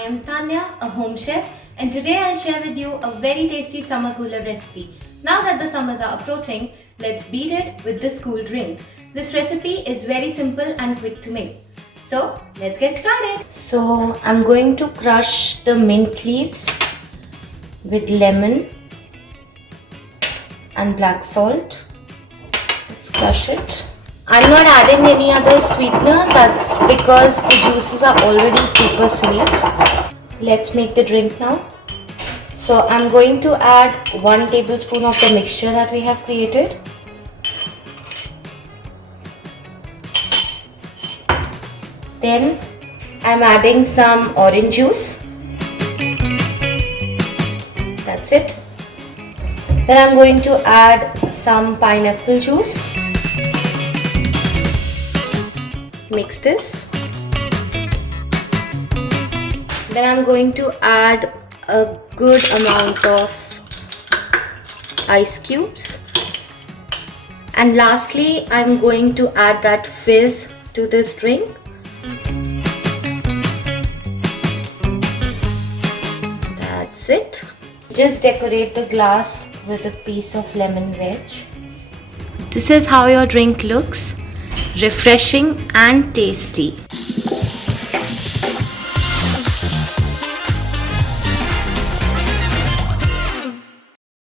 I am Tanya, a home chef, and today I'll share with you a very tasty summer cooler recipe. Now that the summers are approaching, let's beat it with this cool drink. This recipe is very simple and quick to make. So let's get started. So I'm going to crush the mint leaves with lemon and black salt. Let's crush it. I'm not adding any other sweetener, that's because the juices are already super sweet. So let's make the drink now. So I'm going to add 1 tablespoon of the mixture that we have created. Then I'm adding some orange juice. That's it. Then I'm going to add some pineapple juice. Mix this. Then I'm going to add a good amount of ice cubes. And lastly, I'm going to add that fizz to this drink. That's it. Just decorate the glass with a piece of lemon wedge. This is how your drink looks. Refreshing and tasty.